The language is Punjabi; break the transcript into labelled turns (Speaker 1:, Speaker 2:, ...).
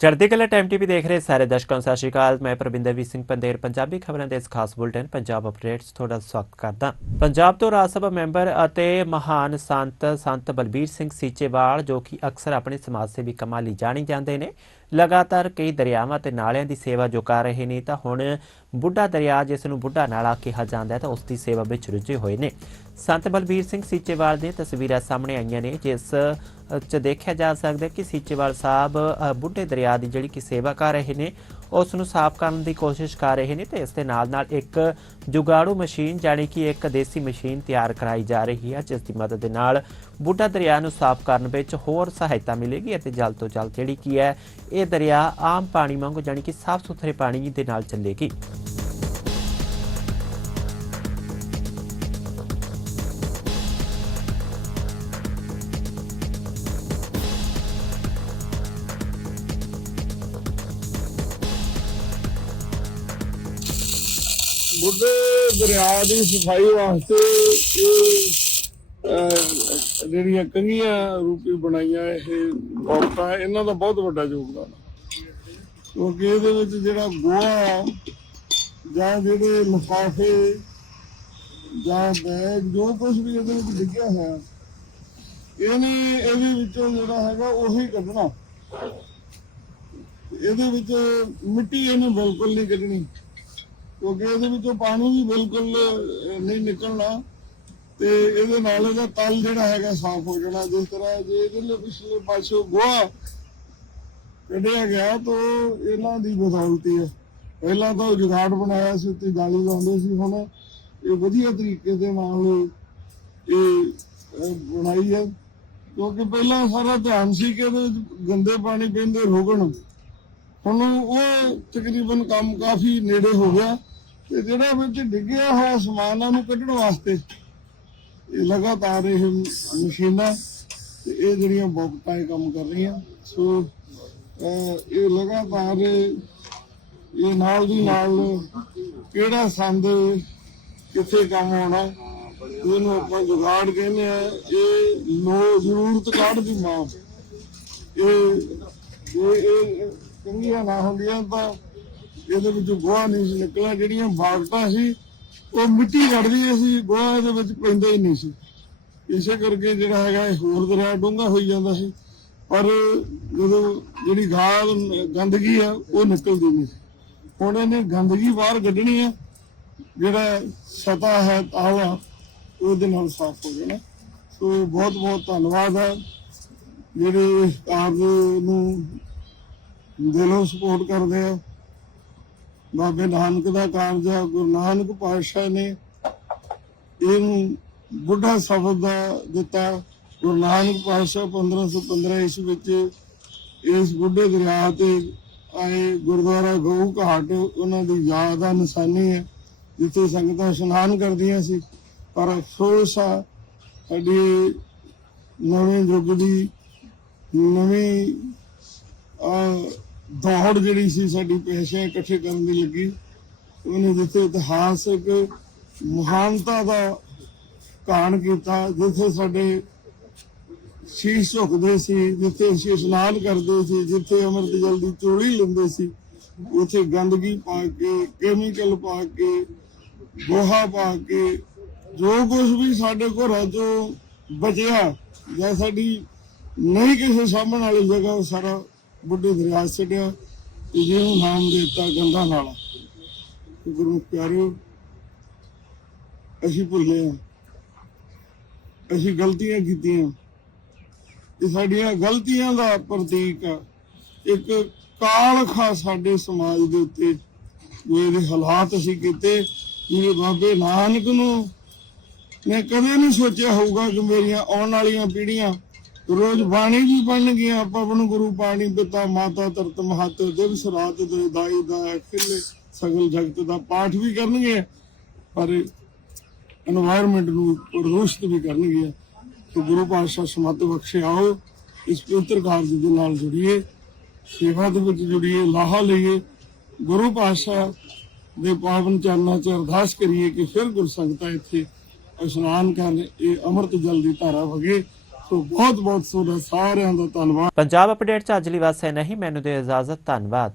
Speaker 1: ਚੜ੍ਹਦੀ ਕਲਾ ਟਾਈਮ ਟੀਵੀ ਦੇਖ ਰਹੇ ਸਾਰੇ ਦਰਸ਼ਕਾਂ ਨੂੰ ਸਤਿ ਸ਼੍ਰੀ ਅਕਾਲ। ਮੈਂ ਪ੍ਰਵਿੰਦਰਵੀਰ ਸਿੰਘ ਪੰਦੇਰ, ਪੰਜਾਬੀ ਖਬਰਾਂ ਦੇ ਇਸ ਖਾਸ ਬੁਲਟਨ, ਪੰਜਾਬ ਅਪਡੇਟਸ ਤੁਹਾਡਾ ਸਵਾਗਤ ਕਰਦਾ। ਪੰਜਾਬ ਤੋਂ ਰਾਜ ਸਭਾ ਮੈਂਬਰ ਅਤੇ ਮਹਾਨ ਸੰਤ ਸੰਤ ਬਲਬੀਰ ਸਿੰਘ ਸੀਚੇਵਾਲ, ਜੋ ਕਿ ਅਕਸਰ ਆਪਣੇ ਸਮਾਜ ਸੇਵੀ ਕੰਮਾਂ ਲਈ ਜਾਣੇ ਜਾਂਦੇ ਨੇ ਲਗਾਤਾਰ ਕਈ ਦਰਿਆਵਾਂ ਤੇ ਨਾਲਿਆਂ ਦੀ ਸੇਵਾ ਜੋ ਕਰ ਰਹੇ ਨੇ, ਤਾਂ ਹੁਣ ਬੁੱਢਾ ਦਰਿਆ, ਜਿਸ ਨੂੰ ਬੁੱਢਾ ਨਾਲਾ ਕਿਹਾ ਜਾਂਦਾ ਹੈ, ਤਾਂ ਉਸ ਦੀ ਸੇਵਾ ਵਿੱਚ ਰੁੱਝੇ ਹੋਏ ਨੇ। ਸੰਤ ਬਲਬੀਰ ਸਿੰਘ ਸੀਚੇਵਾਲ ਦੀਆਂ ਤਸਵੀਰਾਂ ਸਾਹਮਣੇ ਆਈਆਂ ਨੇ, ਜਿਸ ਚ ਦੇਖਿਆ ਜਾ ਸਕਦਾ ਕਿ ਸੀਚੇਵਾਲ ਸਾਹਿਬ ਬੁੱਢੇ ਦਰਿਆ ਦੀ ਜਿਹੜੀ ਕਿ ਸੇਵਾ ਕਰ ਰਹੇ ਨੇ ਉਸ ਨੂੰ ਸਾਫ਼ ਕਰਨ ਦੀ ਕੋਸ਼ਿਸ਼ ਕਰ ਰਹੇ ਨੇ ਤੇ ਇਸ ਦੇ ਨਾਲ ਨਾਲ ਇੱਕ ਜੁਗਾੜੂ ਮਸ਼ੀਨ, ਜਾਣੀ ਕਿ ਇੱਕ ਦੇਸੀ ਮਸ਼ੀਨ ਤਿਆਰ ਕਰਾਈ ਜਾ ਰਹੀ ਹੈ, ਜਿਸ ਦੀ ਮਦਦ ਦੇ ਨਾਲ ਬੁੱਢਾ ਦਰਿਆ ਨੂੰ ਸਾਫ਼ ਕਰਨ ਵਿੱਚ ਹੋਰ ਸਹਾਇਤਾ ਮਿਲੇਗੀ ਅਤੇ ਜਲਦ ਤੋਂ ਜਲਦ ਜਿਹੜੀ ਕੀ ਹੈ, ਇਹ ਦਰਿਆ ਆਮ ਪਾਣੀ ਵਾਂਗੂ, ਜਾਣੀ ਕਿ ਸਾਫ਼ ਸੁਥਰੇ ਪਾਣੀ ਦੇ ਨਾਲ ਚੱਲੇਗੀ।
Speaker 2: ਬੁੱਢੇ ਦਰਿਆ ਦੀ ਸਫ਼ਾਈ ਵਾਸਤੇ ਇਹ ਜਿਹੜੀਆਂ ਕੰਗੀਆਂ ਰੂਪੀ ਬਣਾਈਆਂ ਇਹ ਔਰਤਾਂ, ਇਹਨਾਂ ਦਾ ਬਹੁਤ ਵੱਡਾ ਯੋਗਦਾਨ ਕਿਉਂਕਿ ਇਹਦੇ ਵਿੱਚ ਜਿਹੜਾ ਗੋਹਾ ਜਾਂ ਜਿਹੜੇ ਲਫ਼ਾਫੇ, ਜਾਂ ਬੈਗ, ਜੋ ਕੁਝ ਵੀ ਇਹਦੇ ਵਿੱਚ ਡਿੱਗਿਆ ਹੋਇਆ, ਇਹਨੇ, ਇਹਦੇ ਵਿੱਚੋਂ ਜਿਹੜਾ ਹੈਗਾ ਉਹੀ ਕੱਢਣਾ। ਇਹਦੇ ਵਿੱਚ ਮਿੱਟੀ ਇਹਨੂੰ ਬਿਲਕੁਲ ਨਹੀਂ ਕੱਢਣੀ। ਕਿਉਂਕਿ ਇਹਦੇ ਵਿੱਚੋਂ ਪਾਣੀ ਵੀ ਬਿਲਕੁਲ ਨਹੀਂ ਨਿਕਲਣਾ। ਤੇ ਇਹਦੇ ਨਾਲ ਇਹਦਾ ਤਲ ਜਿਹੜਾ ਹੈਗਾ ਸਾਫ਼ ਹੋ ਜਾਣਾ। ਜਿਸ ਤਰ੍ਹਾਂ ਜੇ ਇਹਦੇ ਪਿਛਲੇ ਪਾਸੋਂ ਗੋਹਾ ਕੱਢਿਆ ਗਿਆ, ਤਾਂ ਇਹਨਾਂ ਦੀ ਬਦੌਲਤੀ ਹੈ ਪਹਿਲਾਂ ਤਾਂ ਉਹ ਜੁਗਾੜ ਬਣਾਇਆ ਸੀ ਤੇ ਜਾਲੀ ਲਾਉਂਦੇ ਸੀ। ਹੁਣ ਇਹ ਵਧੀਆ ਤਰੀਕੇ ਦੇ ਨਾਲ ਇਹ ਬਣਾਈ ਹੈ। ਕਿਉਂਕਿ ਪਹਿਲਾਂ ਸਾਰਾ ਧਿਆਨ ਸੀ ਕਿ ਇਹਦੇ ਗੰਦੇ ਪਾਣੀ ਪੈਂਦੇ ਰੋਗਣ ਹੁਣ ਉਹ ਤਕਰੀਬਨ ਕੰਮ ਕਾਫੀ ਨੇੜੇ ਹੋ ਗਿਆ। ਤੇ ਜਿਹੜਾ ਵਿੱਚ ਡਿੱਗਿਆ ਹੋਇਆ ਸਮਾਨ ਆ ਉਹਨੂੰ ਕੱਢਣ ਵਾਸਤੇ ਇਹ ਲਗਾਤਾਰ ਇਹ ਮਸ਼ੀਨਾਂ ਤੇ ਇਹ ਜਿਹੜੀਆਂ ਬੋਕਟਾਂ ਇਹ ਕੰਮ ਕਰ ਰਹੀਆਂ। ਸੋ ਇਹ ਲਗਾਤਾਰ ਇਹ ਨਾਲ ਦੀ ਨਾਲ ਕਿਹੜਾ ਸੰਦ ਕਿੱਥੇ ਕੰਮ ਆਉਣਾ, ਇਹਨੂੰ ਆਪਾਂ ਜੁਗਾੜ ਕਹਿੰਦੇ ਆ। ਇਹ ਲੋ ਜ਼ਰੂਰਤ ਕਾਢ ਦੀ ਮਾਂ। ਇਹ ਇਹ ਇਹ ਚੰਗੀਆਂ ਨਾ ਹੁੰਦੀਆਂ ਤਾਂ ਇਹਦੇ ਵਿੱਚੋਂ ਗੋਹਾ ਨਹੀਂ ਸੀ ਨਿਕਲਿਆ, ਜਿਹੜੀਆਂ ਬਾਗਟਾਂ ਸੀ, ਉਹ ਮਿੱਟੀ ਲੜਦੀ ਸੀ, ਗੋਹਾ ਇਹਦੇ ਵਿੱਚ ਪੈਂਦਾ ਹੀ ਨਹੀਂ ਸੀ। ਇਸੇ ਕਰਕੇ ਜਿਹੜਾ ਹੈਗਾ ਇਹ ਹੋਰ ਦਰਿਆ ਡੂੰਘਾ ਹੋਈ ਜਾਂਦਾ ਸੀ, ਪਰ ਜਦੋਂ ਜਿਹੜੀ ਗਾਲ ਗੰਦਗੀ ਆ, ਉਹ ਨਿਕਲਦੀ ਨਹੀਂ ਸੀ। ਹੁਣ ਇਹਨੇ ਗੰਦਗੀ ਬਾਹਰ ਕੱਢਣੀ ਆ, ਜਿਹੜਾ ਸਤਾ ਹੈ ਤਾਵਾ ਉਹਦੇ ਨਾਲ ਸਾਫ਼ ਹੋ ਜਾਣਾ। ਸੋ ਬਹੁਤ ਬਹੁਤ ਧੰਨਵਾਦ ਹੈ ਜਿਹੜੇ ਇਸ ਕਾਰਜ ਨੂੰ ਦਿਲੋਂ ਸਪੋਰਟ ਕਰਦੇ ਆ ਬਾਬੇ ਨਾਨਕ ਦਾ ਕਾਰਜ ਆ ਗੁਰੂ ਨਾਨਕ ਪਾਤਸ਼ਾਹ ਨੇ ਇਹਨੂੰ ਬੁੱਢਾ ਸ਼ਬਦ ਦਾ ਦਿੱਤਾ। ਗੁਰੂ ਨਾਨਕ ਪਾਤਸ਼ਾਹ 1515 ਈਸਵੀ ਵਿੱਚ ਇਸ ਬੁੱਢੇ ਦਰਿਆ ਤੇ ਆਏ। ਗੁਰਦੁਆਰਾ ਗਊ ਘਾਟ ਉਹਨਾਂ ਦੀ ਯਾਦ ਦਾ ਨਿਸ਼ਾਨੀ ਹੈ ਜਿੱਥੇ ਸੰਗਤਾਂ ਇਸ਼ਨਾਨ ਕਰਦੀਆਂ ਸੀ। ਪਰ ਅਫਸੋਸ ਆ ਸਾਡੀ ਨਵੇਂ ਯੁੱਗ ਦੀ ਨਵੀਂ ਅਹ, ਦੌੜ ਜਿਹੜੀ ਸੀ ਸਾਡੀ ਪੈਸੇ ਇਕੱਠੇ ਕਰਨ ਦੀ ਲੱਗੀ। ਉਹਨੇ ਜਿੱਥੇ ਇਤਿਹਾਸਕ ਮਹਾਨਤਾ ਦਾ ਕਾਣ ਕੀਤਾ, ਜਿੱਥੇ ਸਾਡੇ ਸ਼ੀਸ਼ ਝੁਕਦੇ ਸੀ, ਜਿੱਥੇ ਅਸੀਂ ਇਸ਼ਨਾਨ ਕਰਦੇ ਸੀ, ਜਿੱਥੇ ਅੰਮ੍ਰਿਤ ਜਲ ਦੀ ਚੋਲੀ ਲੈਂਦੇ ਸੀ, ਉੱਥੇ ਗੰਦਗੀ ਪਾ ਕੇ ਕੈਮੀਕਲ ਪਾ ਕੇ, ਗੋਹਾ ਪਾ ਕੇ, ਜੋ ਕੁਝ ਵੀ ਸਾਡੇ ਘਰਾਂ ਚੋਂ ਬਚਿਆ ਜਾਂ ਸਾਡੀ ਨਹੀਂ ਕਿਸੇ ਸਾਹਮਣ ਵਾਲੀ ਜਗ੍ਹਾ, ਉਹ ਸਾਰਾ ਬੁੱਢੇ ਦਰਿਆ ਛੱਡਿਆ ਤੇ ਜਿਹਨੂੰ ਨਾਮ ਦੇ ਦਿੱਤਾ ਗੰਦਾ ਨਾਲਾ। ਤੇ ਗੁਰੂ ਪਿਆਰਿਓ, ਅਸੀਂ ਭੁੱਲੇ ਹਾਂ। ਅਸੀਂ ਗਲਤੀਆਂ ਕੀਤੀਆਂ। ਇਹ ਸਾਡੀਆਂ ਗਲਤੀਆਂ ਦਾ ਪ੍ਰਤੀਕ ਇੱਕ ਕਾਲਖਾ ਸਾਡੇ ਸਮਾਜ ਦੇ ਉੱਤੇ ਜੋ ਹਾਲਾਤ ਅਸੀਂ ਕੀਤੇ ਜਿਵੇਂ ਬਾਬੇ ਨਾਨਕ ਨੂੰ ਨੇ ਕਦੇ ਨਹੀਂ ਸੋਚਿਆ ਹੋਊਗਾ ਕਿ ਮੇਰੀਆਂ ਆਉਣ ਵਾਲੀਆਂ ਪੀੜ੍ਹੀਆਂ ਰੋਜ਼ ਬਾਣੀ ਵੀ ਪੜਨ ਗਿਆ ਪਵਨ ਗੁਰੂ ਪਾਣੀ ਪਿਤਾ ਮਾਤਾ ਤਰਤ ਮਹਤ, ਦਿਵਸ ਰਾਤ ਦੇ ਦਾਈ ਦਾ ਖਿੱਲੇ, ਸਗਲ ਜਗਤ ਦਾ ਪਾਠ ਵੀ ਕਰਨਗੇ, ਪਰ এনवायरमेंट ਨੂੰ ਪ੍ਰਦੂਸ਼ਿਤ ਵੀ ਕਰਨਗੇ। ਤੋ ਗੁਰੂ ਪਾਤਸ਼ਾਹ ਸਮਤ ਬਖਸ਼ੇ, ਆਓ ਇਸ ਪਵਿੱਤਰ ਕਾਰਜ ਦੇ ਨਾਲ ਜੁੜੀਏ, ਸੇਵਾ ਦੇ ਵਿੱਚ ਜੁੜੀਏ, ਲਾਹਾ ਲਈਏ, ਗੁਰੂ ਪਾਤਸ਼ਾਹ ਦੇ ਪਾਵਨ ਚਰਨਾਂ 'ਚ ਅਰਦਾਸ ਕਰੀਏ ਕਿ ਫਿਰ ਗੁਰਸੰਗਤਾਂ ਇੱਥੇ ਇਸ਼ਨਾਨ ਕਰਨ, ਇਹ ਅੰਮ੍ਰਿਤ ਜਲ ਦੀ ਧਾਰਾ ਵਗੇ ਸੋ ਬਹੁਤ ਬਹੁਤ ਤੁਹਾਡਾ ਸਾਰਿਆਂ ਦਾ ਧੰਨਵਾਦ।
Speaker 1: ਪੰਜਾਬ ਅਪਡੇਟ ਚ ਅੱਜ ਲਈ ਬਸ ਹੈ। ਨਹੀਂ ਮੈਨੂੰ ਦੇ ਇਜਾਜ਼ਤ, ਧੰਨਵਾਦ।